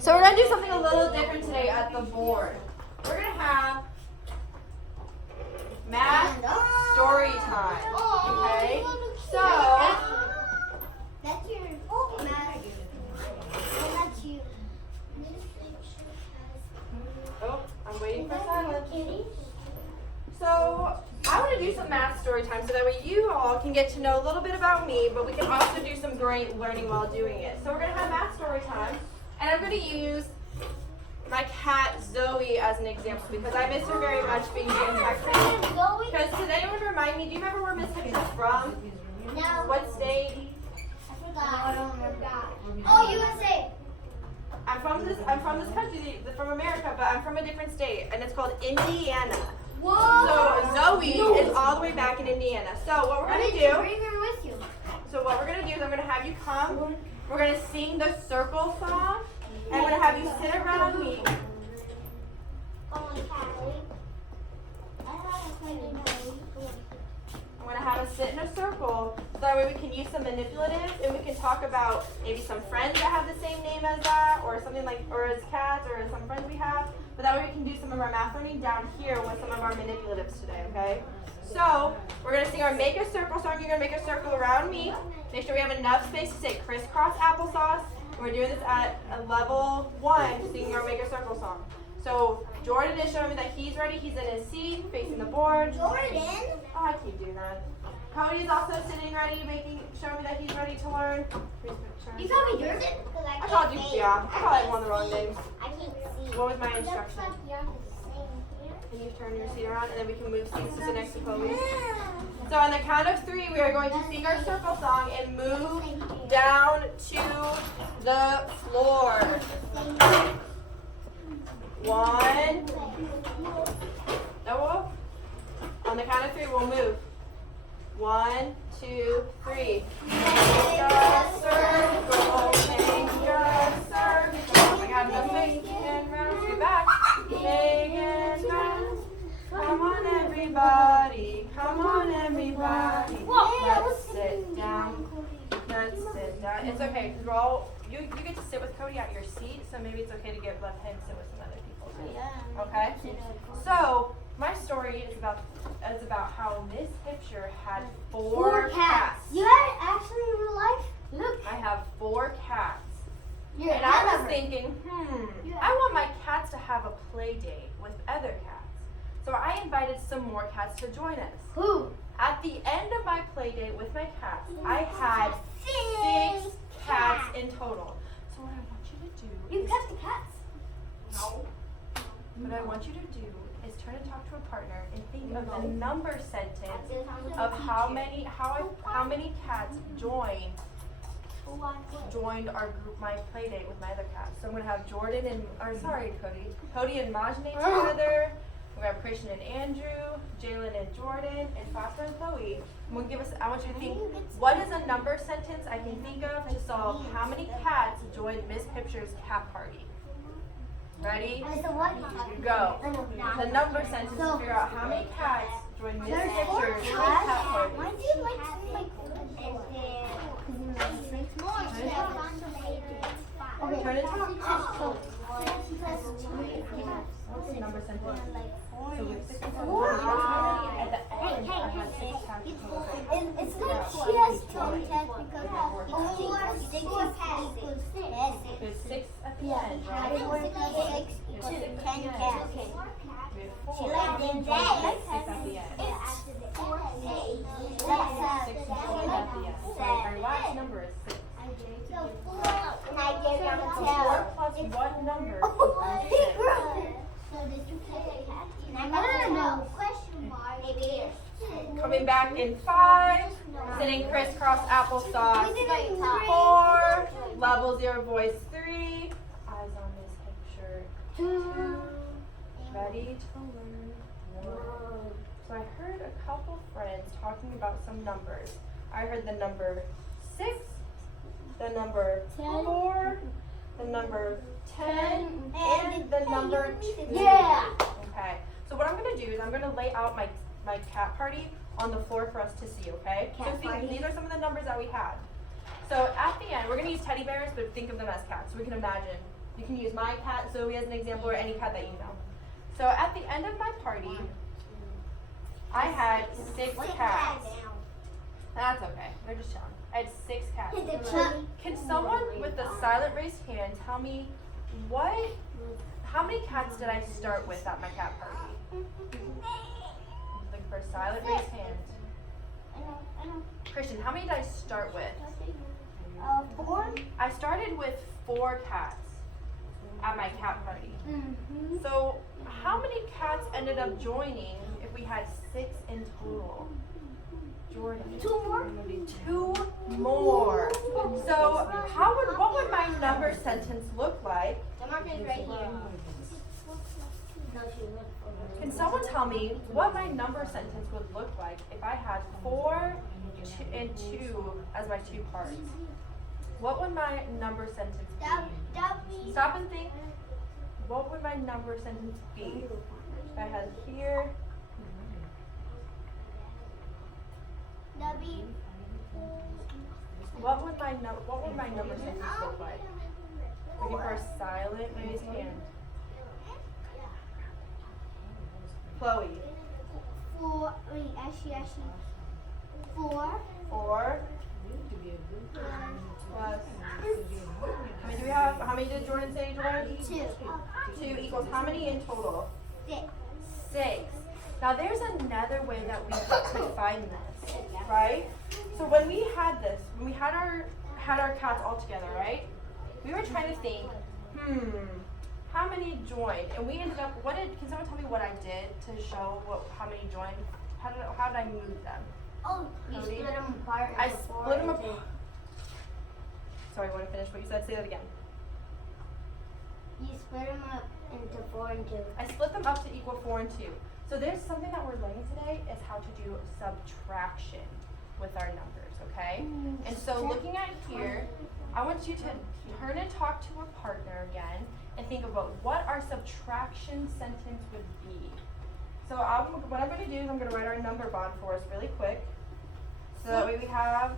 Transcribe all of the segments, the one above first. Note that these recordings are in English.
So we're going to do something a little different today at the board. We're going to have math story time. Okay? So, that's your math. That's you. oh, I'm waiting for silence. So, I want to do some math story time so that way you all can get to know a little bit about me, but we can also do some great learning while doing it. So we're going to have math story time, and I'm going to use my cat Zoe as an example because I miss her very much being in Texas. Because does anyone remind me, do you remember where Miss Hipsher is from? No. What state? I forgot. I don't remember. Oh, USA. I'm from this country, from America, but I'm from a different state, and it's called Indiana. Whoa. So Zoe is all the way back in Indiana. So what we're gonna do? Bring her with you. So what we're gonna do is I'm gonna have you come. We're gonna sing the circle song, and I'm gonna have you sit around me. I'm gonna have us sit in a circle so that way we can use some manipulatives and we can talk about maybe some friends that have the same name as that, or something like, or as cats, or some friends we have. But that way we can do some of our math learning down here with some of our manipulatives today, okay? So, we're going to sing our Make a Circle song. You're going to make a circle around me. Make sure we have enough space to say crisscross applesauce. And we're doing this at a level 1, singing our Make a Circle song. So, Jordan is showing me that he's ready. He's in his seat, facing the board. Jordan? Oh, I keep doing that. Cody is also sitting ready, showing me that he's ready to learn. You called me Jordan? I called you, yeah. I probably had one of the wrong names. I can't see. What was my instruction? Can you turn your seat around and then we can move seats to sit next to Chloe? So on the count of 3, we are going to sing our circle song and move down to the floor. 1. Oh, on the count of 3, we'll move. 1, 2, 3. Make a circle, make a circle. I got enough space. And round, get back. Make it round. Come on, everybody. Come on, everybody. Let's sit down. Let's sit down. It's okay because we're all. You get to sit with Cody at your seat, so maybe it's okay to let him sit with some other people too. Okay. So my story is about how Miss Hipsher had 4 cats. You had it actually in real life? Look. I have 4 cats. You're And I was thinking, I want my cats to have a play date with other cats. So I invited some more cats to join us. Who? At the end of my play date with my cats, I had 6 cats in total. So what I want you to do You is kept the cats? no. What I want you to do is turn and talk to a partner and think of the number sentence of how many cats joined our group, my play date with my other cats. So I'm gonna have Cody and Majane together. We're gonna have Christian and Andrew, Jalen and Jordan, and Foster and Chloe. And we'll I want you to think, what is a number sentence I can think of to solve how many cats joined Miss Hipsher's cat party? Ready? Go. The number sentence to figure out how many cats joined Miss Hipsher's cat party. Why do you like okay. Turn it up. What's the number sentence? So with 6 at the end, I had 6 cats. It's like she has 10 cats because only 6 equals 6. There's 6 at the end, I right? think 6 equals 10 cats. She lived in that. 6 at the end. 6 That's and 4 at the end. So our last number is 6. and I gave them a 4 plus what number is I don't know. Maybe coming back in 5, sitting crisscross applesauce. 4, level 0 voice 3, eyes on Miss Hipsher 2, ready to learn 1. So I heard a couple friends talking about some numbers. I heard the number 6, the number 4, the number 10, and the number 2. Yeah. Okay. So what I'm going to do is I'm going to lay out my cat party on the floor for us to see, okay? So these are some of the numbers that we had. So at the end, we're going to use teddy bears, but think of them as cats. So we can imagine You can use my cat, Zoe, as an example, or any cat that you know. So at the end of my party, I had 6 cats. That's okay. They're just chilling. I had 6 cats. Can someone with a silent raised hand tell me how many cats did I start with at my cat party? Look for a silent raised hand. Christian, how many did I start with? 4. I started with 4 cats at my cat party. So how many cats ended up joining if we had 6 in total? Jordan. 2 more? 2 more. So what would my number sentence look like? The marker is right here. Can someone tell me what my number sentence would look like if I had 4 and 2 as my 2 parts? What would my number sentence be? Stop and think. What would my number sentence be? If I had here. What would my number sentence look like? Looking for a silent raised hand. Chloe. 4. Wait, actually. 4. 4. Plus. How many do we have? How many did Jordan say, Jordan? 2. 2 equals how many in total? 6. 6. Now there's another way that we could find this, right? So when we had our cats all together, right? We were trying to think, how many joined? And we ended up, can someone tell me what I did to show how many joined? How did I move them? Oh, you split them apart. I split them apart. Sorry, I want to finish what you said. Say that again. You split them up into 4 and 2. I split them up to equal 4 and 2. So there's something that we're learning today is how to do subtraction with our numbers, okay? And so looking at here, I want you to turn and talk to a partner again and think about what our subtraction sentence would be. So what I'm going to do is I'm going to write our number bond for us really quick. So that way we have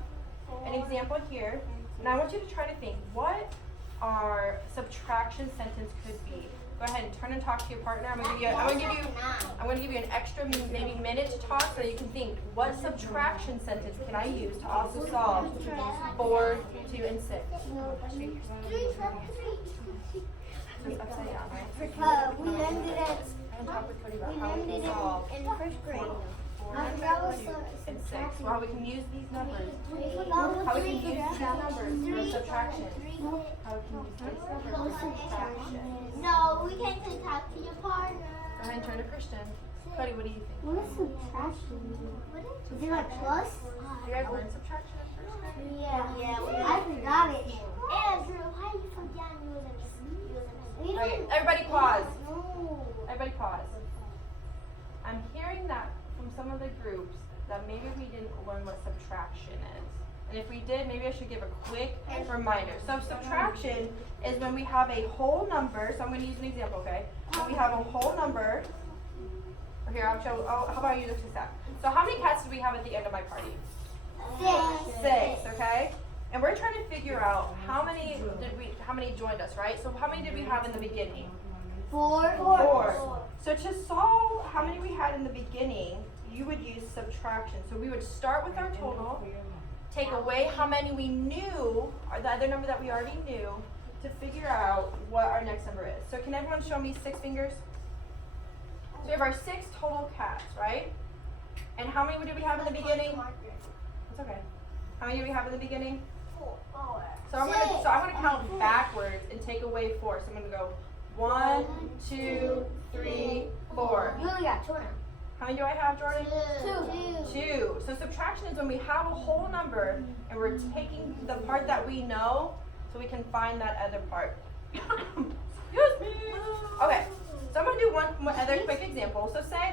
an example here. And I want you to try to think what our subtraction sentence could be. Go ahead and turn and talk to your partner. I'm going to give you an extra maybe minute to talk so you can think what subtraction sentence can I use to also solve 4, 2, and 6. So it's upside down, right? We learned it at And talk with Cody about how we can solve in 1st grade. 4, 2, and 6. Well, how we can use these numbers. How we can use these numbers for subtraction. How we can use these numbers for subtraction. No, we can't talk to your partner. Go ahead and turn to Christian. Cody, what do you think? What is subtraction? Is it like plus? Do you guys learn subtraction in first grade? Yeah. I forgot it. Andrew, why you forgot you Okay, everybody pause. No. Everybody pause. I'm hearing that from some of the groups that maybe we didn't learn what subtraction is. And if we did, maybe I should give a quick reminder. So subtraction is when we have a whole number. So I'm going to use an example, okay? When we have a whole number. Or here, I'll show. Oh, how about you look at that? So how many cats did we have at the end of my party? 6, okay? And we're trying to figure out how many joined us, right? So how many did we have in the beginning? 4. So to solve how many we had in the beginning, you would use subtraction. So we would start with our total, take away how many we knew, or the other number that we already knew, to figure out what our next number is. So can everyone show me 6 fingers? So we have our 6 total cats, right? And how many did we have in the beginning? It's okay. How many did we have in the beginning? 4. So I'm gonna count backwards and take away 4. So I'm gonna go 1, 2, 3, 4. You only got 2 now. How many do I have, Jordan? 2. 2. So subtraction is when we have a whole number and we're taking the part that we know so we can find that other part. Excuse me. Okay. So I'm gonna do one other quick example. So say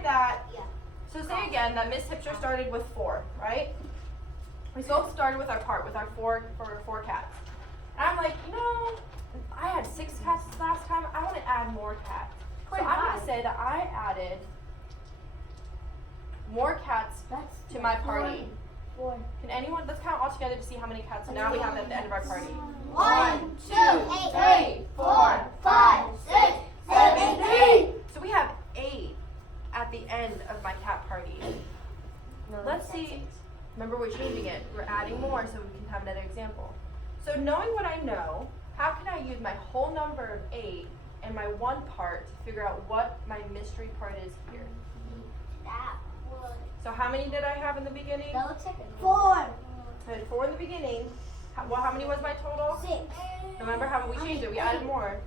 again that Miss Hipsher started with 4, right? We both started with our 4 cats. And I'm like, I had 6 cats last time. I want to add more cats. So I'm going to say that I added more cats to my party. 4. Can anyone, let's count all together to see how many cats now we have at the end of our party. 1, 2, 3, 4, 5, 6, 7, 8. So we have 8 at the end of my cat party. Let's see. Remember, we're changing it. We're adding more so we can have another example. So knowing what I know, how can I use my whole number of 8 and my one part to figure out what my mystery part is here? That was. So how many did I have in the beginning? 4. I had 4 in the beginning. How many was my total? 6. Remember how we changed it? We added more.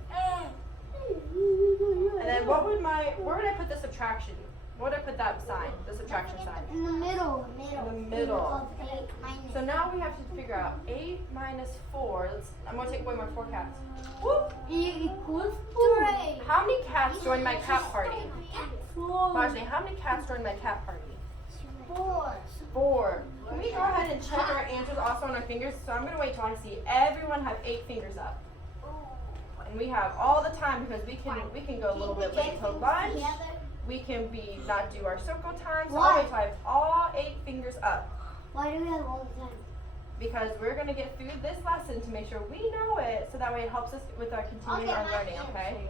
And then where would I put the subtraction? Where would I put that sign, the subtraction sign? In the middle. In the middle. Of 8 minus. So now we have to figure out 8 minus 4. I'm going to take away my 4 cats. Whoop. Equals 3. How many cats joined my cat party? 4. Majne, how many cats joined my cat party? 4. 4. Can we go ahead and check our answers also on our fingers? So I'm going to wait till I see everyone have 8 fingers up. And we have all the time because we can go a little bit late till lunch. We can not do our circle time. So I'll wait till I have all 8 fingers up. Why do we have all the time? Because we're going to get through this lesson to make sure we know it so that way it helps us with our continuing our learning, okay?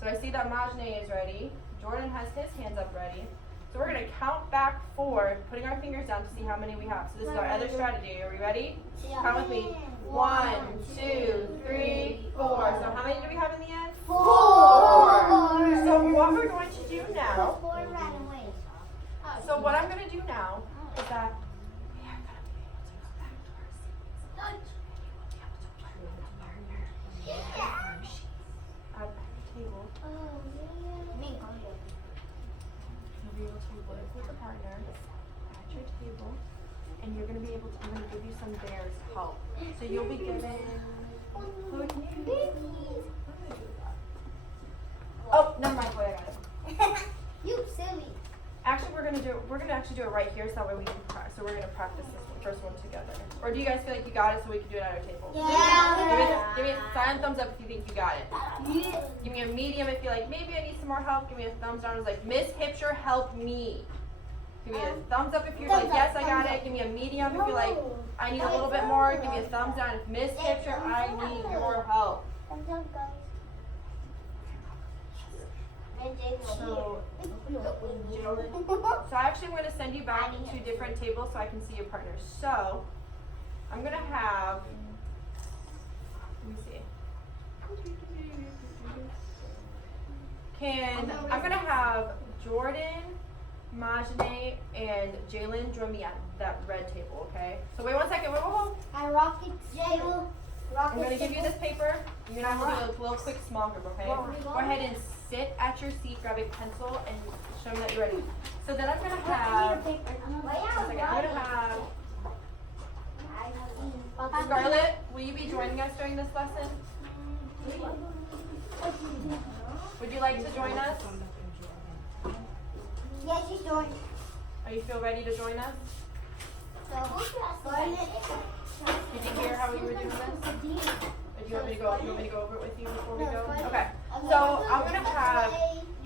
So I see that Majne is ready. Jordan has his hands up ready. So we're going to count back forward, putting our fingers down to see how many we have. So this is our other strategy. Are we ready? Yeah. Count with me. 1, 2, 3, 4. So how many do we have in the end? 4. So what we're going to do now, 4 ran away. so what I'm going to do now is that we are going to be able to go back to our seats. At the table, you'll be able to work with a partner at your table, and you're going to be able to, I'm going to give you some bears help. So you'll be given, oh, never mind, boy, I got it. You silly. Actually, we're gonna actually do it right here, so that way we can practice. So we're gonna practice this first one together. Or do you guys feel like you got it, so we can do it at our table? Yeah. Give me a silent thumbs up if you think you got it. Give me a medium if you're like, maybe I need some more help. Give me a thumbs down if it's like, Miss Hipsher, help me. Give me a thumbs up if you're like, yes, I got it. Give me a medium if you're like, I need a little bit more. Give me a thumbs down if Miss Hipsher, I need your help. So actually I'm going to send you back to different tables so I can see your partners. So I'm going to have, let me see. I'm going to have Jordan, Majne, and Jalen join me at that red table, okay? So wait 1 second, whoa. I rocket table. I'm going to give you this paper. You're going to have to do a little quick small group, okay? Go ahead and sit at your seat, grab a pencil, and show me that you're ready. So then I'm going to have, Scarlett, will you be joining us during this lesson? Would you like to join us? Yes, she's joined. Are you feel ready to join us? Did you hear how we were doing this? Or do you want me to go over it with you before we go? Okay. So I'm going to have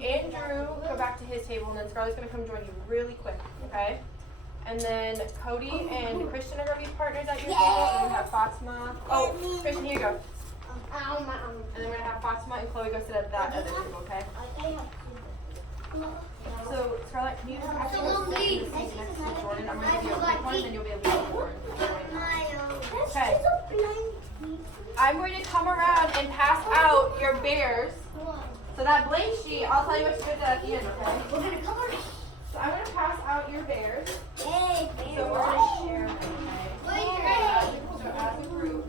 Andrew go back to his table, and then Scarlett's going to come join you really quick, okay? And then Cody and Christian are going to be partners at your table, and then we have Fatima. Oh, Christian, here you go. And then we're going to have Fatima and Chloe go sit at that other table, okay? So, Scarlett, can you actually sit next to Jordan? I'm going to give you a quick one, and then you'll be able to go forward. Okay. I'm going to come around and pass out your bears. So that blank sheet, I'll tell you what to do with that at the end, okay? So I'm going to pass out your bears. So we're going to share them, okay? So as a group.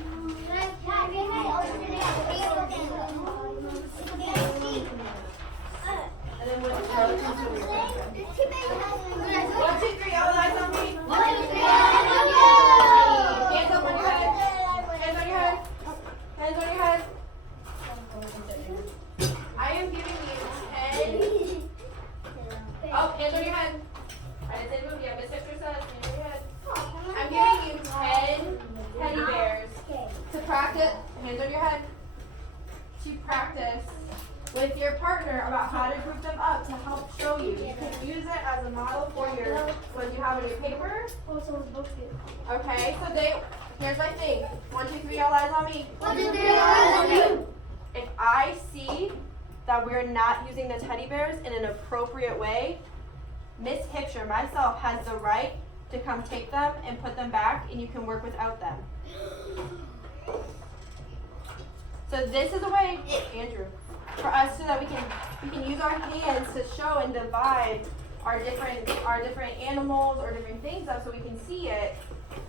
And then when Scarlett comes over, you're going to 1, 2, 3, all eyes on me. 1, 2, 3, hands up on your head. Hands on your head. Hands on your head. I am giving you 10. Oh, hands on your head. I didn't say move yet. Miss Hipsher says, hands on your head. I'm giving with your partner about how to group them up to help show you. You can use it as a model for your, what you have in your paper. Okay, so here's my thing. 1, 2, 3, all eyes on me. 1, 2, 3, all eyes on you. If I see that we're not using the teddy bears in an appropriate way, Miss Hipsher, myself, has the right to come take them and put them back, and you can work without them. So this is a way, Andrew, for us so that we can use our hands to show and divide our different animals or different things up so we can see it.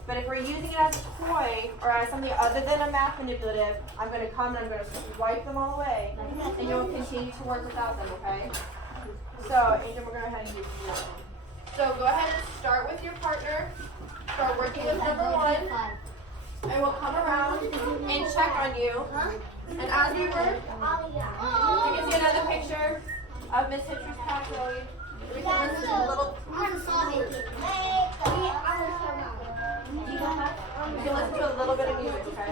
But if we're using it as a toy or as something other than a math manipulative, I'm going to come and I'm going to wipe them all away, and you'll continue to work without them, okay? So, Angel, we're going to go ahead and use this. So go ahead and start with your partner. Start working with number 1, and we'll come around and check on you. And as we work, you can see another picture of Miss Hipsher's cat, Chloe. We can listen to a little. You can listen to a little bit of music, okay?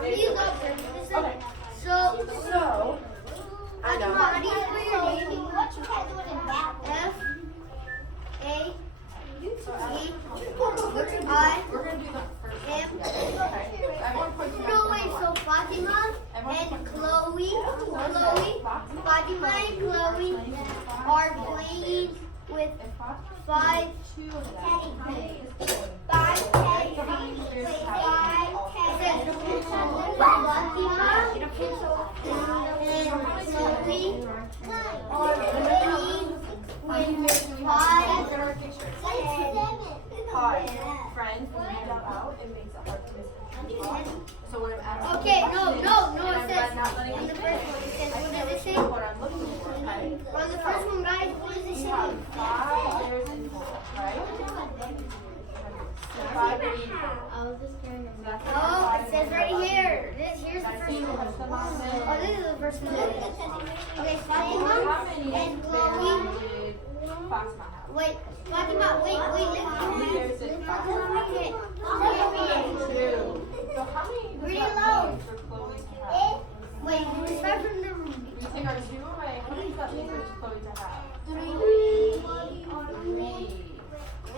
Okay. So, I know. How do you spell your name? What you can do it in that? F A I We're going to do the first one. M. Okay. Everyone put your No, wait, so Fatima and Chloe, Fatima and Chloe are playing with 5 teddy bears. 5 teddy bears. 5 teddy bears. Fatima and Chloe are playing with 5 friends, when you jump out, it makes it hard to miss. So what I'm asking. Okay, no, it says not letting on you the finish. first one, it says, what does it say? What I'm looking for, okay? On the first one, guys, what does it You say? have 5 bears in total, right? 5 are equal. Oh, it says right here. Here's the first one. Oh, this is the first one. Okay, Fatima How many and bears Chloe. did Fatima have? Wait, Fatima, wait, Bears listen. did Fatima have? Okay. 2. So how many does Really that low. mean for Chloe to have? Wait, we start from the We take our 2 away. How many does that mean for Chloe to have? 3.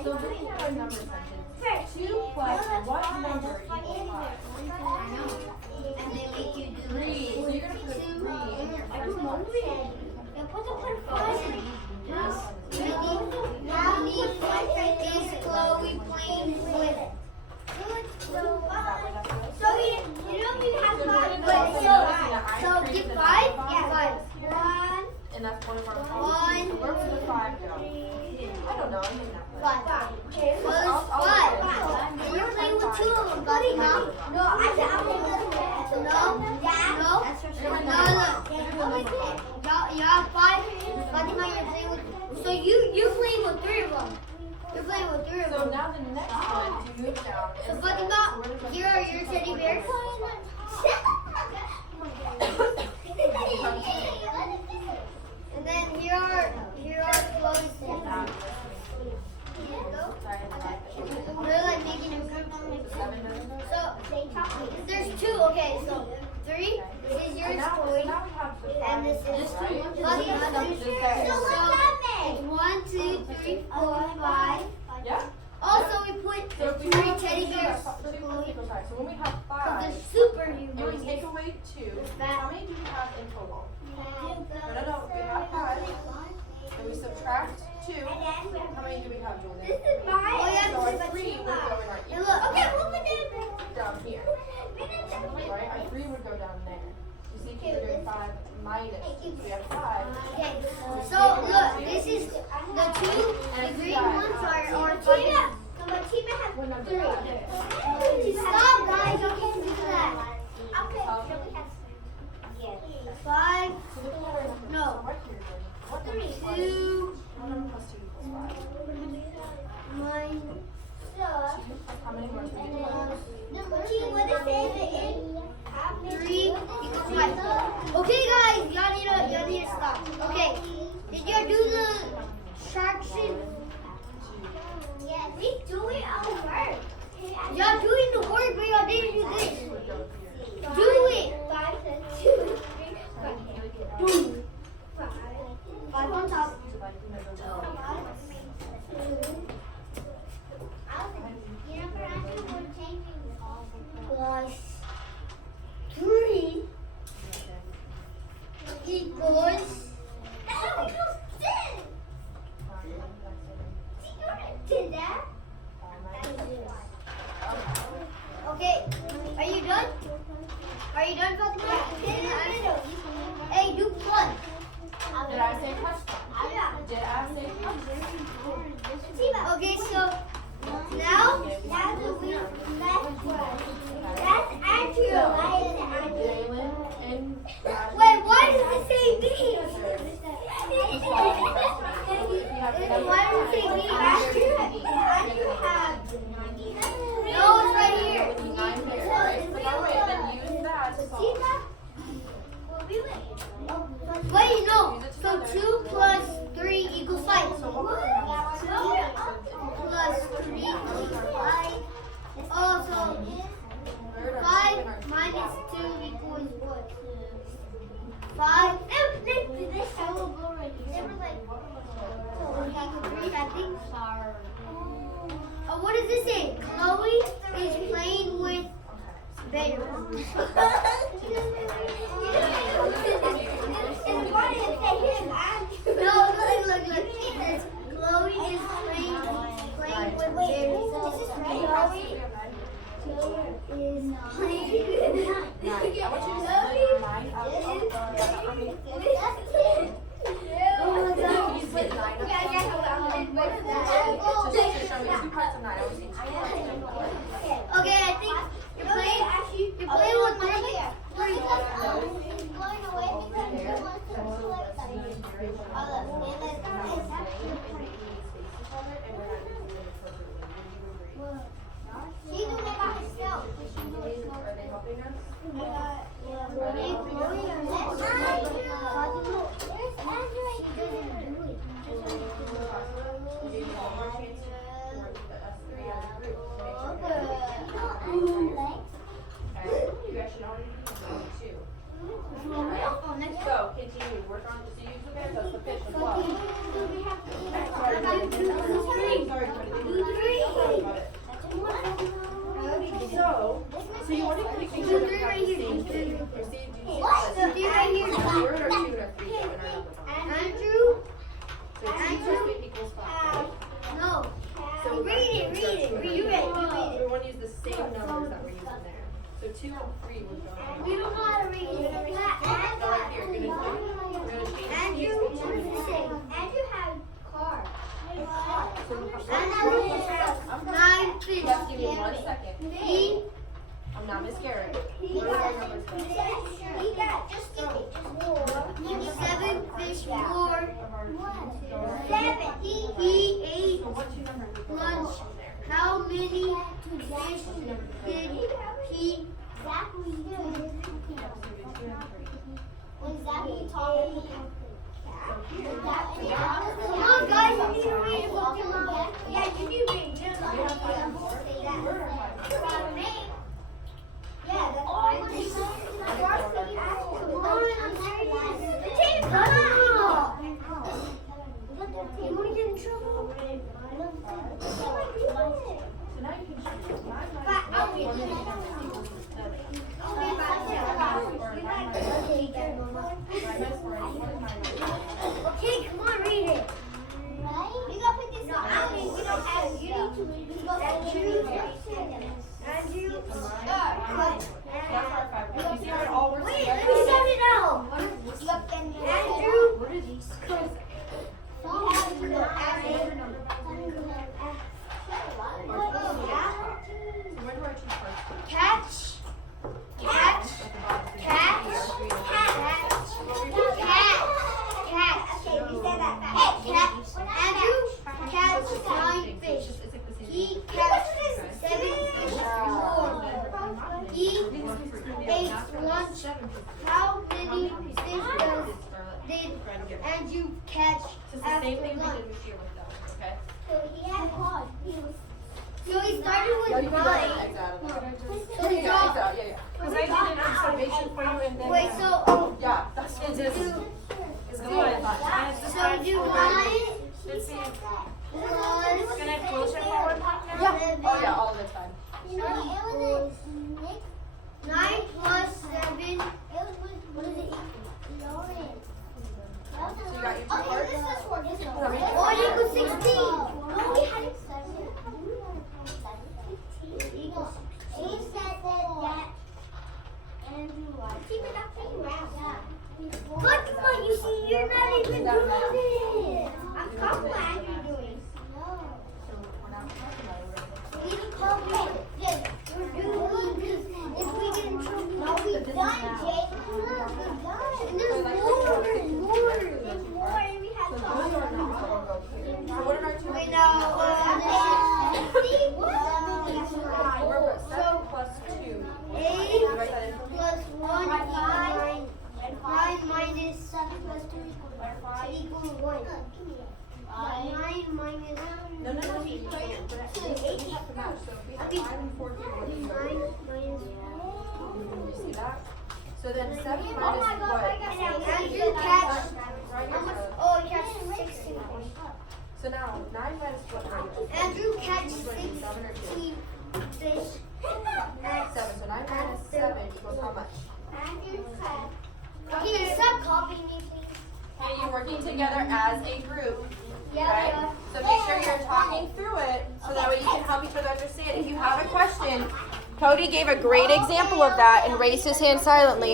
So looking at our number sentence, 2 plus what number equals 5? And they make you do 3. So you're going to put 3 in your first box. Is Chloe playing with it? So get 5? Yeah, 5. And that's one of our 1. So where would the 5 go? I don't know. I'm in that place. 5. Well, it's 5. You're playing with 2 of them, buddy, huh? No, I said I'm playing with 2. No. You have 5. Fatima, you're playing with. So you're playing with 3 of them. You're playing with 3 of So them. now the next one to move down So is Fatima, here are your teddy bears. And then here are Chloe's teddy bears. We're like making a group. So there's 2. Okay, so 3. This is yours, Chloe, and this is Fatima. So it's 1, 2, 3, 4, 5. Yeah. Also, we put So if we 3 have teddy bears so for Chloe so when we have because 5, they're super and we humongous. take away 2, how many do we have in total? No. We have 5. And we subtract 2. How many do we have, Julia? This is mine. Oh, yeah, So our this is 3 would go in our And look, okay, we'll put it down here. Right? Our 3 would go down there. You see, we're doing 5 minus 2. We have 5. Okay, so look, this is the 2, the green ones are Tina. So my Tina has 3. Stop, guys, you can't do that. Okay, Joey has 5. So look at our numbers. No. So right here, what number is 2. 1 plus 2 equals 5. Mine. 2 plus how many more? 3 3 equals 5. Okay, guys, y'all need to stop. Okay, did you do the shark shit? Yes, we doing our work. Y'all doing the work, but y'all didn't do this. Do it. 5, 2, 3, 5. Five on top. Plus 3 equals 10. Did that? Okay, are you done? Are you done, Fatima? Hey, do plus. Did I say touchdown? Did I say touchdown? Okay, so now that's a weird left one. That's actually a right Jalen and Wait, why does it say me? Why does it say me? Andrew have. No, it's right here. Then use that to See solve. that? Wait, no. So 2 plus 3 equals 5. So 2 plus 3 equals 5. Oh, so 5 minus 2 equals what? 5. This will go right here. They were like, so 3, I think. Oh, what does this say? Chloe is playing with bears. No, look. It says Chloe is playing with bears. Chloe is playing. I want you to split 9 out of you split 9 up. Just to show me 2 parts of 9. I want to see 2 parts of 9. Okay, I think you're playing with Are they helping us? So continue, work on the use of it, that's the fish as well. So you want to make sure that you have the same thing. So do right here. 0 or 2 or 3 in our number. Andrew? So 2 plus 3 equals 5. No. So Read it. You read it. we want to use the same numbers that we're using there. So 2 and 3 would go in. We don't know how to read it. So right here, you're gonna change Andrew, these what does it say? Andrew had car. So Nine fish. just give me 1 second. He I'm not Miss Garrett. What are our numbers going? 7 fish more. 7. He ate So what 2 numbers would go lunch. on there? How many fish did he? Come on, guys, you need to read a book. Yeah, you need to read. Yeah, that's fine. Come on, I'm serious. The tape, come on. You want to get in trouble? So now you can choose 9 minus 1. Okay, come on, read it. You gotta put this on. I mean, you don't have it. You need to read it. Andrew. That's our 5. You see how it all works Wait, together? let me set it out. Andrew. What are these? So where do I choose first? Catch. Catch. Catch. Andrew catch 9 fish. He catch 7 fish more. He ate lunch. How many fish did Andrew catch It's the same after thing we lunch? did this year with those, okay? So he started Yeah, with you can go ahead 9. and exit out of there. So he Yeah, got. exit out, yeah. Because I did an observation for you and then. Wait, so Yeah, that's two, plus Can I push it forward? Yeah. Oh yeah, all the time. 9 plus 7. What is it equal? So you got your two parts? Oh, it equals 16. Look, you see, you're not even doing it. I'm glad you're doing it. We can call it. Yes, we're doing it. If we get in trouble, no, we've done, Jake. Look, we've done. And there's more. There's more. And we have to. So what are our two? Wait, no. We're 7 plus 2. 8 plus 1 equals 9. 9 minus 7 plus 2 equals 1. 9 minus. No. 8 have to match. So if we have 5 and 4 here, what is 9 minus. You see that? So then 7 minus what? Andrew catch. Oh, he catch 16 points. So now 9 minus what? Andrew catch 7 or 2? 16 fish. 7. So 9 minus 7 equals how much? Can you stop copying me, please? Okay, you're working together as a group. Yeah, Right? we are. So make sure you're talking through it so that way you can help each other understand. If you have a question, Cody gave a great example of that and raised his hand silently.